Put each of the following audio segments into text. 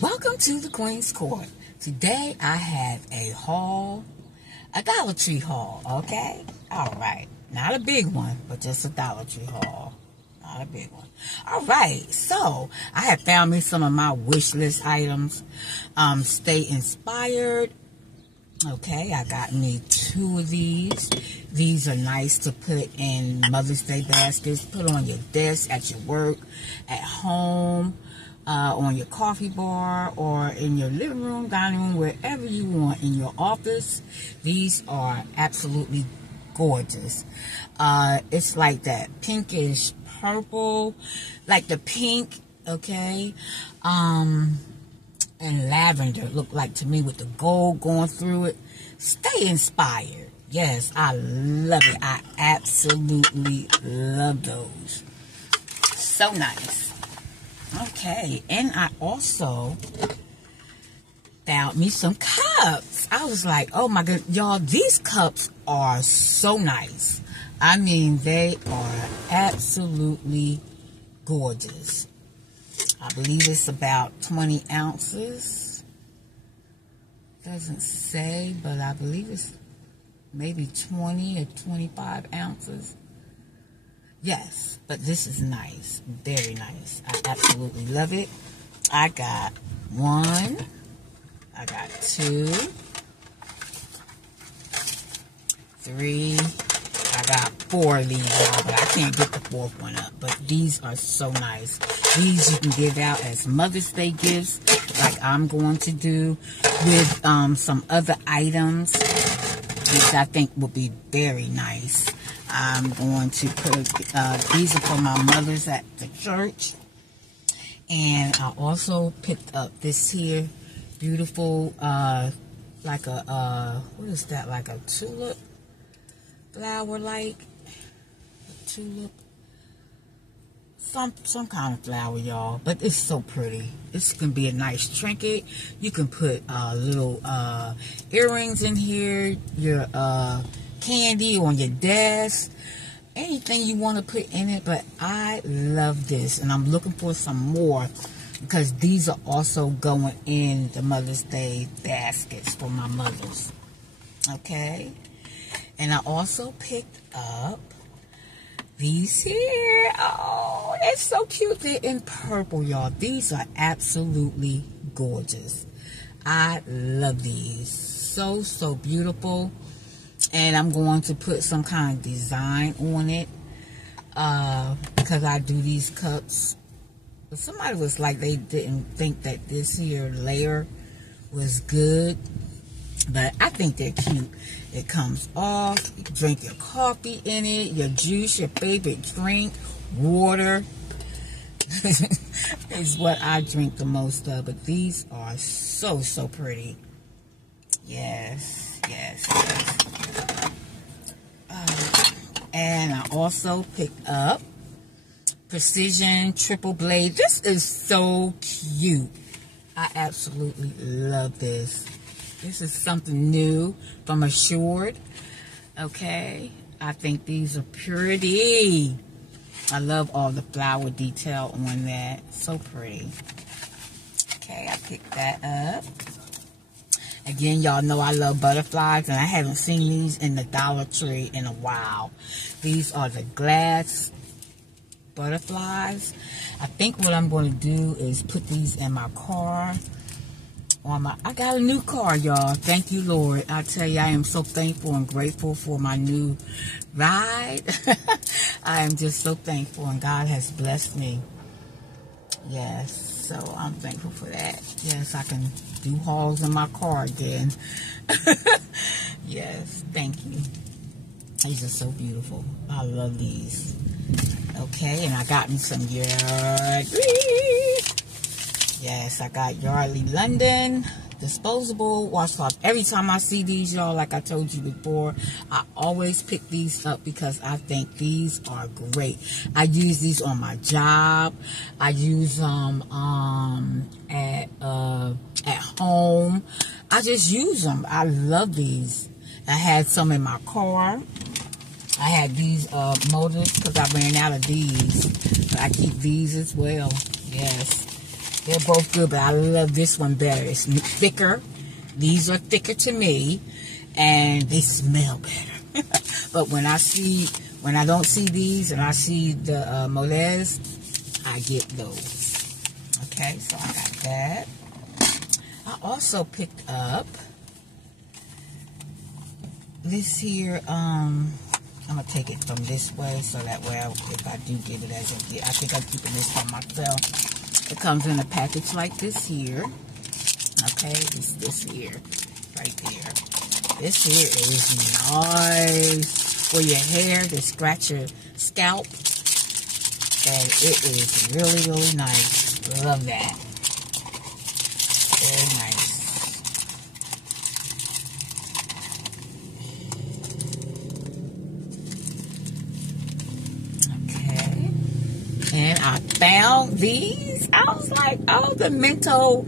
Welcome to the Queen's Court. Today I have a haul, a Dollar Tree haul, okay? Alright, not a big one, but just a Dollar Tree haul. Not a big one. Alright, so I have found me some of my wish list items. Stay inspired. Okay, I got me 2 of these. These are nice to put in Mother's Day baskets. Put on your desk, at your work, at home, on your coffee bar, or in your living room, dining room, wherever you want, in your office. These are absolutely gorgeous. It's like that pinkish purple, like the pink, okay? And lavender look like to me with the gold going through it. Stay inspired. Yes, I love it. I absolutely love those. So nice. Okay, and I also found me some cups. I was like, oh my god, y'all, these cups are so nice. I mean, they are absolutely gorgeous. I believe it's about 20 ounces. Doesn't say, but I believe it's maybe 20 or 25 ounces. Yes, but this is nice. Very nice. I absolutely love it. I got 1. I got 2. 3. I got 4 of these, but I can't get the 4th one up. But these are so nice. These you can give out as Mother's Day gifts, like I'm going to do, with some other items, which I think will be very nice. I'm going to put, these are for my mothers at the church. And I also picked up this here beautiful, like a, what is that, like a tulip flower, like a tulip, some kind of flower, y'all, but it's so pretty. This can be a nice trinket. You can put little earrings in here, your candy on your desk, anything you want to put in it. But I love this, and I'm looking for some more, because these are also going in the Mother's Day baskets for my mothers. Okay, and I also picked up these here. Oh, it's so cute. They're in purple, y'all. These are absolutely gorgeous. I love these. So, so beautiful. And I'm going to put some kind of design on it, because I do these cups. But somebody was like, they didn't think that this here layer was good. But I think they're cute. It comes off. You can drink your coffee in it, your juice, your favorite drink, water. Is what I drink the most of. But these are so, so pretty. Yes, yes, yes. And I also picked up Precision Triple Blade. This is so cute. I absolutely love this. This is something new from Assured. Okay. I think these are pretty. I love all the flower detail on that. So pretty. Okay, I picked that up. Again, y'all know I love butterflies, and I haven't seen these in the Dollar Tree in a while. These are the glass butterflies. I think what I'm going to do is put these in my car. I got a new car, y'all. Thank you, Lord. I tell you, I am so thankful and grateful for my new ride. I am just so thankful, and God has blessed me. Yes, so I'm thankful for that. Yes, I can do hauls in my car again. Yes, thank you. These are so beautiful. I love these. Okay, and I got me some Yardley. Yes, I got Yardley London disposable washcloth. Every time I see these, y'all, like I told you before, I always pick these up because I think these are great. I use these on my job. I use them at home. I just use them. I love these. I had some in my car. I had these motors because I ran out of these. But I keep these as well. Yes. They're both good, but I love this one better. It's thicker. These are thicker to me, and they smell better. But when I don't see these and I see the Molez, I get those. Okay, so I got that. I also picked up this here. I'm gonna take it from this way so that way, if I do give it as a gift, I think I'm keeping this for myself. It comes in a package like this here. Okay, this here, right there. This here is nice for your hair to scratch your scalp. And it is really, really nice. Love that. Very nice. Okay. And I found these. I was like, oh, the menthol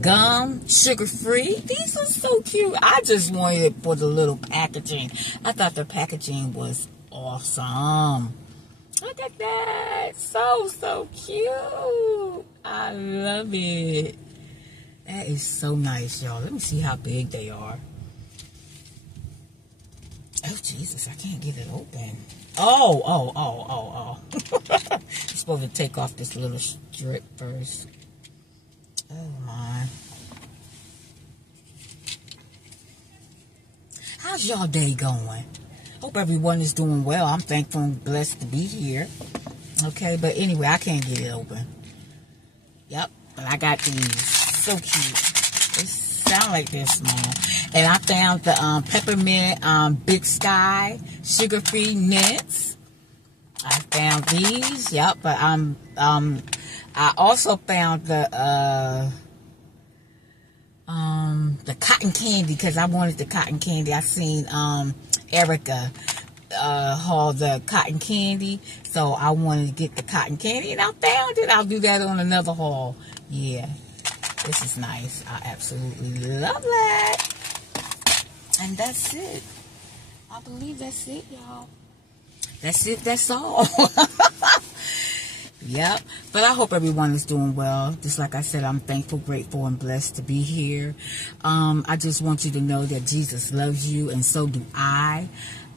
gum, sugar-free. These are so cute. I just wanted it for the little packaging. I thought the packaging was awesome. Look at that. So cute. I love it. That is so nice, y'all. Let me see how big they are. Oh, Jesus. I can't get it open. Oh. You're supposed to take off this little strip first. Oh, my. How's y'all day going? Hope everyone is doing well. I'm thankful and blessed to be here. Okay, but anyway, I can't get it open. Yep, but I got these. So cute. They sound like they're small. And I found the peppermint Big Sky sugar-free mints. I found these. Yep, but I also found the cotton candy because I wanted the cotton candy. I seen Erica haul the cotton candy, so I wanted to get the cotton candy, and I found it. I'll do that on another haul. Yeah, this is nice. I absolutely love that. And that's it. I believe that's it, y'all. That's it. That's all. Yep. But I hope everyone is doing well. Just like I said, I'm thankful, grateful, and blessed to be here. I just want you to know that Jesus loves you, and so do I.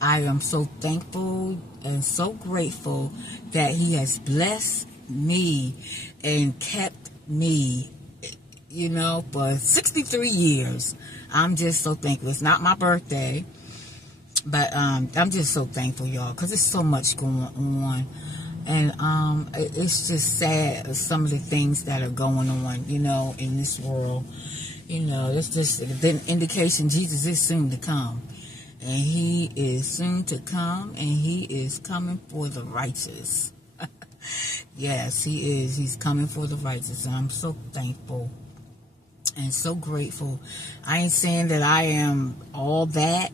I am so thankful and so grateful that he has blessed me and kept me, you know, for 63 years. I'm just so thankful. It's not my birthday, but I'm just so thankful, y'all, because there's so much going on. And it's just sad, some of the things that are going on, you know, in this world. You know, it's just an indication Jesus is soon to come. And he is soon to come, and he is coming for the righteous. Yes, he is. He's coming for the righteous. And I'm so thankful and so grateful. I ain't saying that I am all that,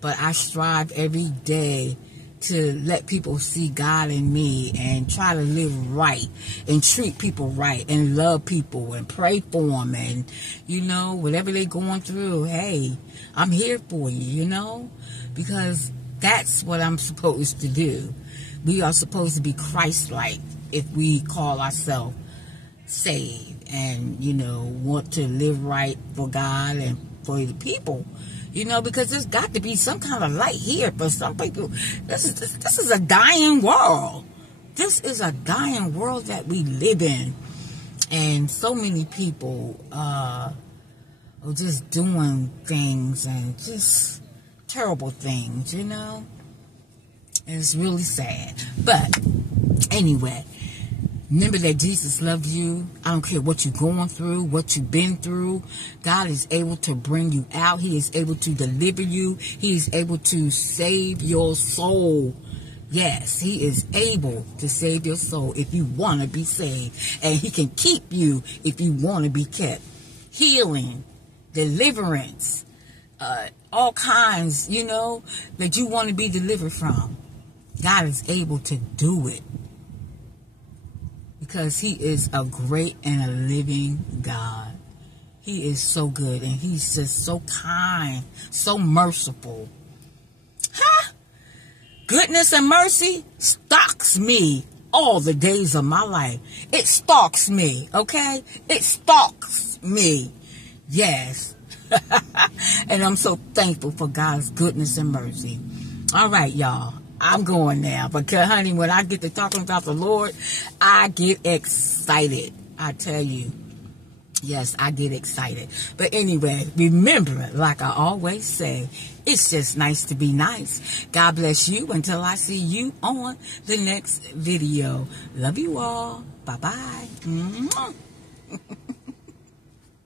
but I strive every day to let people see God in me and try to live right and treat people right and love people and pray for them. And, you know, whatever they're going through, hey, I'm here for you, you know, because that's what I'm supposed to do. We are supposed to be Christ-like if we call ourselves saved and, you know, want to live right for God and for the people. You know, because there's got to be some kind of light here for some people. This is a dying world. This is a dying world that we live in. And so many people are just doing things and just terrible things, you know. And it's really sad. But anyway, remember that Jesus loves you. I don't care what you're going through, what you've been through. God is able to bring you out. He is able to deliver you. He is able to save your soul. Yes, he is able to save your soul if you want to be saved. And he can keep you if you want to be kept. Healing, deliverance, all kinds, you know, that you want to be delivered from. God is able to do it. Because he is a great and a living God. He is so good. And he's just so kind. So merciful. Goodness and mercy stalks me all the days of my life. It stalks me, okay? It stalks me. Yes. And I'm so thankful for God's goodness and mercy. All right, y'all. I'm going now. Because, honey, when I get to talking about the Lord, I get excited. I tell you. Yes, I get excited. But anyway, remember, like I always say, it's just nice to be nice. God bless you until I see you on the next video. Love you all. Bye-bye.